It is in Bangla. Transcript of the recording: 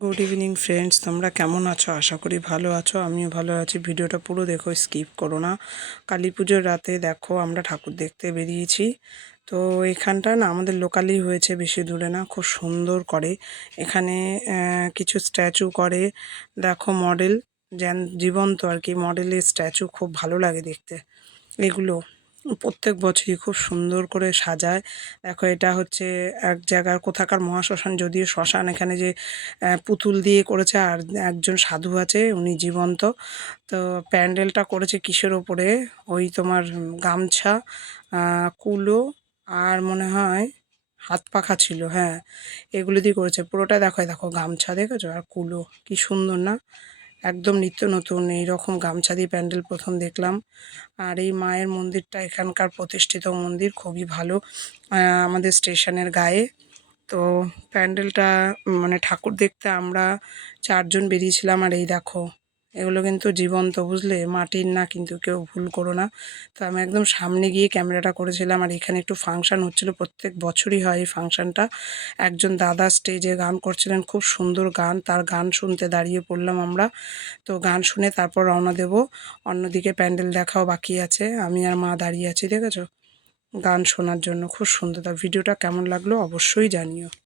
গুড ইভিনিং ফ্রেন্ডস, তোমরা কেমন আছো? আশা করি ভালো আছো। আমিও ভালো আছি। ভিডিওটা পুরো দেখো, স্কিপ করো না। কালী পুজোর রাতে দেখো আমরা ঠাকুর দেখতে বেরিয়েছি। তো এখানটা না আমাদের লোকালি হয়েছে, বেশি দূরে না, খুব সুন্দর করে। এখানে কিছু স্ট্যাচু করে, দেখো মডেল, জীবন্ত আর কি মডেলের স্ট্যাচু, খুব ভালো লাগে দেখতে এগুলো। প্রত্যেক বছরই খুব সুন্দর করে সাজায়। দেখো এটা হচ্ছে এক জায়গার কোথাকার মহাশ্মশান, যদিও শ্মশান। এখানে যে পুতুল দিয়ে করেছে, আর একজন সাধু আছে, উনি জীবন্ত। তো প্যান্ডেলটা করেছে কিসের ওপরে, ওই তোমার গামছা, কুলো, আর মনে হয় হাত পাখা ছিল, হ্যাঁ, এগুলো দিয়ে করেছে পুরোটা। দেখো দেখো গামছা দেখেছো, আর কুলো, কি সুন্দর না? একদম নিত্য নতুন এইরকম গামছা দিয়ে প্যান্ডেল প্রথম দেখলাম। আর এই মায়ের মন্দিরটা এখানকার প্রতিষ্ঠিত মন্দির, খুবই ভালো, আমাদের স্টেশনের গায়ে। তো প্যান্ডেলটা মানে ঠাকুর দেখতে আমরা 4 জন বেরিয়েছিলাম। আর এই দেখো, এগুলো কিন্তু জীবন্ত, বুঝলে, মাটির না, কিন্তু কেউ ভুল করো না। তো আমি একদম সামনে গিয়ে ক্যামেরাটা করেছিলাম। আর এখানে একটু ফাংশান হচ্ছিলো, প্রত্যেক বছরই হয় এই ফাংশানটা। একজন দাদা স্টেজে গান করছিলেন, খুব সুন্দর গান, তার গান শুনতে দাঁড়িয়ে পড়লাম আমরা। তো গান শুনে তারপর রওনা দেব। অন্যদিকে প্যান্ডেল দেখাও বাকি আছে, আমি আর মা দাঁড়িয়ে আছি, দেখেছো, গান শোনার জন্য। খুব সুন্দর। তা ভিডিওটা কেমন লাগলো অবশ্যই জানিও।